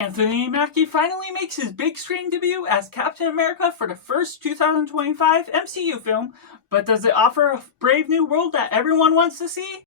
Anthony Mackie finally makes his big screen debut as Captain America for the first 2025 MCU film, but does it offer a brave new world that everyone wants to see?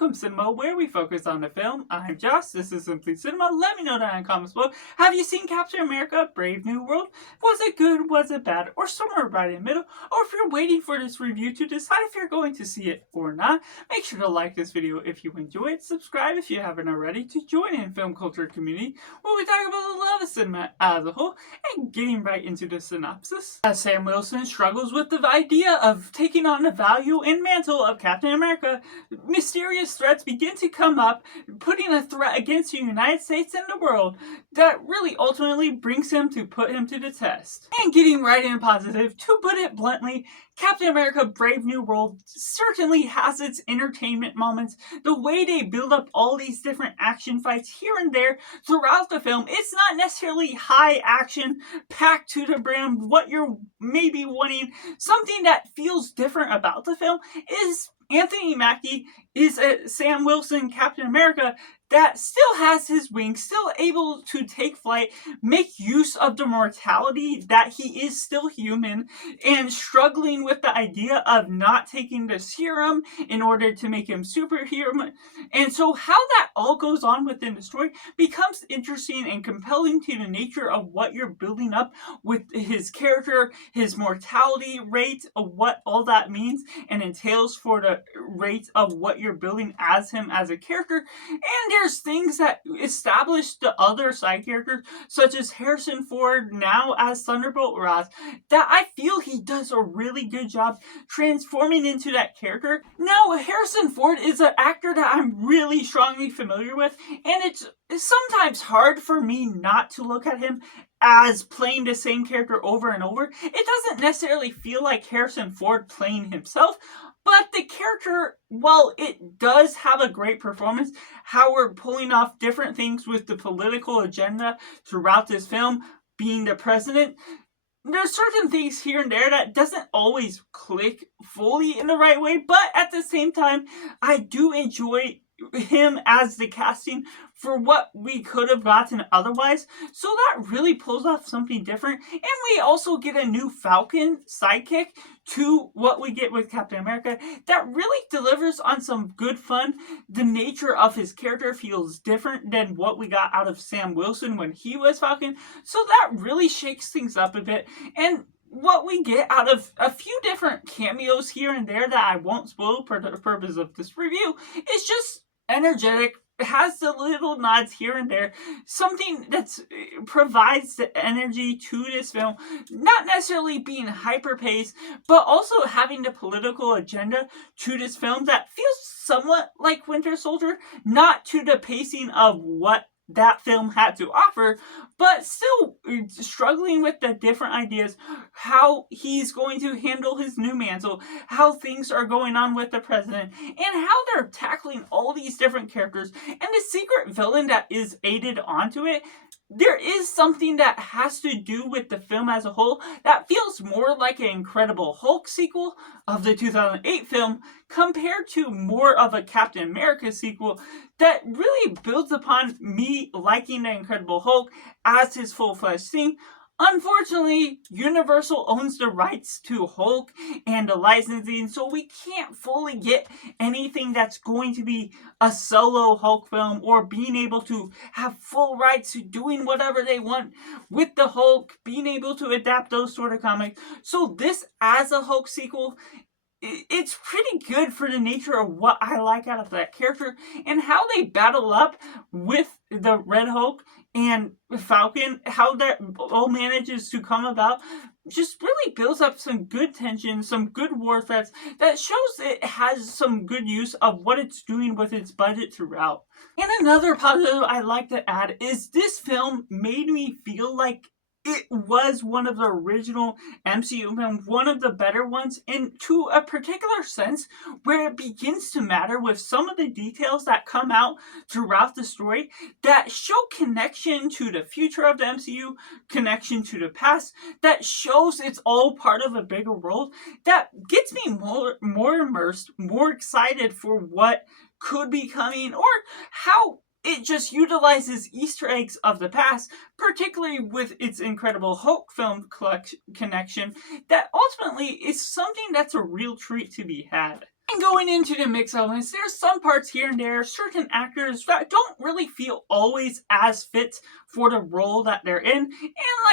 Welcome Cinema, where we focus on the film. I'm Josh, this is Simply Cinema. Let me know down in the comments below. Have you seen Captain America Brave New World? Was it good, was it bad, or somewhere right in the middle? Or if you're waiting for this review to decide if you're going to see it or not, make sure to like this video if you enjoy it, subscribe if you haven't already to join in film culture community where we talk about the love of cinema as a whole, and getting right into the synopsis. As Sam Wilson struggles with the idea of taking on the value and mantle of Captain America, mysterious threats begin to come up, putting a threat against the United States and the world that really ultimately brings him to put him to the test. And getting right in positive, to put it bluntly, Captain America Brave New World certainly has its entertainment moments. The way they build up all these different action fights here and there throughout the film, it's not necessarily high action, packed to the brim, what you're maybe wanting. Something that feels different about the film is Anthony Mackie is a Sam Wilson Captain America that still has his wings, still able to take flight, make use of the mortality that he is still human, and struggling with the idea of not taking the serum in order to make him superhuman. And so how that all goes on within the story becomes interesting and compelling to the nature of what you're building up with his character, his mortality rate, of what all that means and entails for the rate of what you're building as him as a character. And there's things that establish the other side characters, such as Harrison Ford now as Thunderbolt Ross, that I feel he does a really good job transforming into that character. Now, Harrison Ford is an actor that I'm really strongly familiar with, and it's sometimes hard for me not to look at him as playing the same character over and over. It doesn't necessarily feel like Harrison Ford playing himself, but the character, while it does have a great performance, how we're pulling off different things with the political agenda throughout this film, being the president, there's certain things here and there that doesn't always click fully in the right way, but at the same time, I do enjoy him as the casting for what we could have gotten otherwise. So that really pulls off something different. And we also get a new Falcon sidekick to what we get with Captain America that really delivers on some good fun. The nature of his character feels different than what we got out of Sam Wilson when he was Falcon. So that really shakes things up a bit. And what we get out of a few different cameos here and there that I won't spoil for the purpose of this review is just energetic, has the little nods here and there, something that provides the energy to this film, not necessarily being hyper-paced, but also having the political agenda to this film that feels somewhat like Winter Soldier, not to the pacing of what that film had to offer, but still struggling with the different ideas, how he's going to handle his new mantle, how things are going on with the president, and how they're tackling all these different characters, and the secret villain that is aided onto it. There is something that has to do with the film as a whole that feels more like an Incredible Hulk sequel of the 2008 film compared to more of a Captain America sequel that really builds upon me liking the Incredible Hulk as his full-fledged thing. Unfortunately, Universal owns the rights to Hulk and the licensing, so we can't fully get anything that's going to be a solo Hulk film or being able to have full rights to doing whatever they want with the Hulk, being able to adapt those sort of comics. So this as a Hulk sequel, it's pretty good for the nature of what I like out of that character and how they battle up with the Red Hulk and Falcon, how that all manages to come about, just really builds up some good tension, some good war threats that shows it has some good use of what it's doing with its budget throughout. And another positive I'd like to add is this film made me feel like it was one of the original MCU films, one of the better ones, and to a particular sense where it begins to matter with some of the details that come out throughout the story that show connection to the future of the MCU, connection to the past, that shows it's all part of a bigger world, that gets me more immersed, more excited for what could be coming, or how it just utilizes Easter eggs of the past, particularly with its Incredible Hulk film connection, that ultimately is something that's a real treat to be had. And going into the mix elements, there's some parts here and there, certain actors that don't really feel always as fit for the role that they're in. And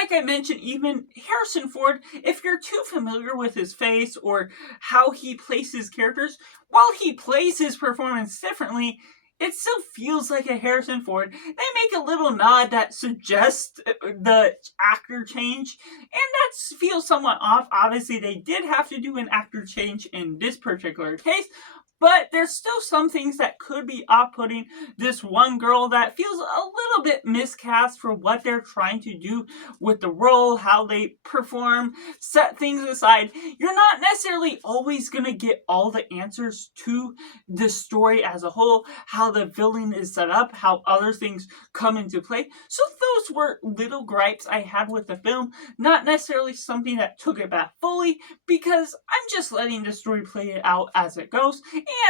like I mentioned, even Harrison Ford, if you're too familiar with his face or how he plays his characters, while he plays his performance differently, it still feels like a Harrison Ford. They make a little nod that suggests the actor change, and that feels somewhat off. Obviously, they did have to do an actor change in this particular case, but there's still some things that could be off-putting. This one girl that feels a little bit miscast for what they're trying to do with the role, how they perform, set things aside. You're not necessarily always going to get all the answers to the story as a whole, how the villain is set up, how other things come into play. So those were little gripes I had with the film, not necessarily something that took it back fully, because I'm just letting the story play it out as it goes,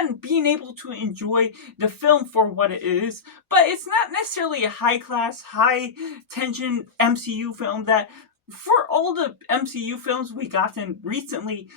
and being able to enjoy the film for what it is. But it's not necessarily a high-class, high-tension MCU film that, for all the MCU films we gotten recently,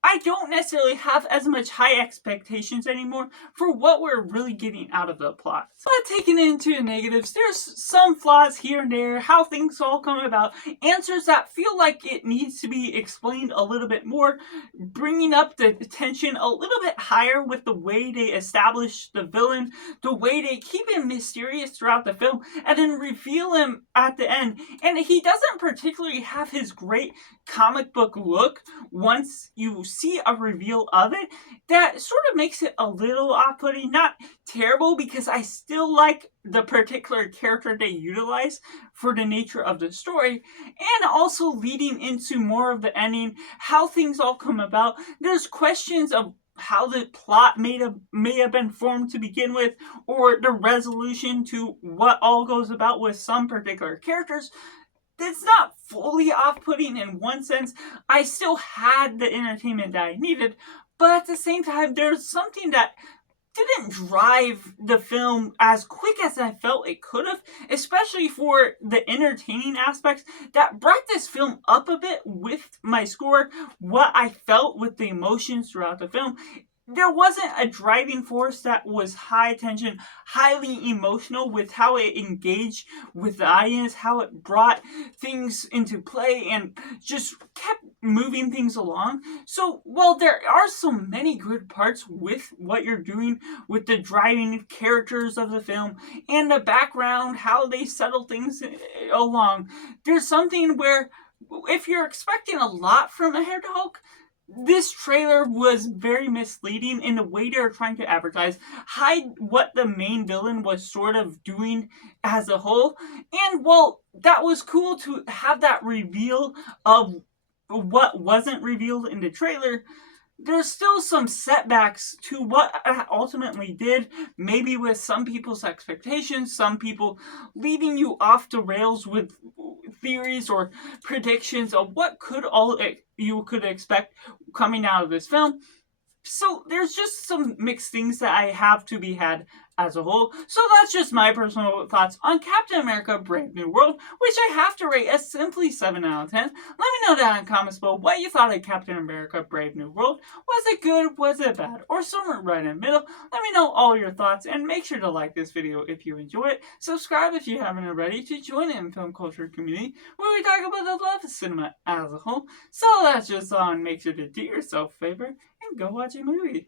I don't necessarily have as much high expectations anymore for what we're really getting out of the plot. But taking it into the negatives, there's some flaws here and there, how things all come about, answers that feel like it needs to be explained a little bit more, bringing up the tension a little bit higher with the way they establish the villain, the way they keep him mysterious throughout the film, and then reveal him at the end. And he doesn't particularly have his great comic book look once you see a reveal of it. That sort of makes it a little off-putting. Not terrible, because I still like the particular character they utilize for the nature of the story, and also leading into more of the ending, how things all come about. There's questions of how the plot may have been formed to begin with, or the resolution to what all goes about with some particular characters. It's not fully off-putting in one sense. I still had the entertainment that I needed, but at the same time, there's something that didn't drive the film as quick as I felt it could have, especially for the entertaining aspects that brought this film up a bit with my score, what I felt with the emotions throughout the film. There wasn't a driving force that was high tension, highly emotional with how it engaged with the audience, how it brought things into play and just kept moving things along. So while there are so many good parts with what you're doing with the driving characters of the film and the background, how they settle things along, there's something where if you're expecting a lot from a Hair to Hulk, this trailer was very misleading in the way they were trying to advertise, hide what the main villain was sort of doing as a whole. And while that was cool to have that reveal of what wasn't revealed in the trailer, there's still some setbacks to what I ultimately did, maybe with some people's expectations, some people leading you off the rails with theories or predictions of what you could expect coming out of this film. So there's just some mixed things that I have to be had as a whole. So that's just my personal thoughts on Captain America Brave New World, which I have to rate as simply 7 out of 10. Let me know down in the comments below what you thought of Captain America Brave New World. Was it good? Was it bad? Or somewhere right in the middle? Let me know all your thoughts, and make sure to like this video if you enjoy it. Subscribe if you haven't already to join in the film culture community where we talk about the love of cinema as a whole. So that's just on. Make sure to do yourself a favor and go watch a movie.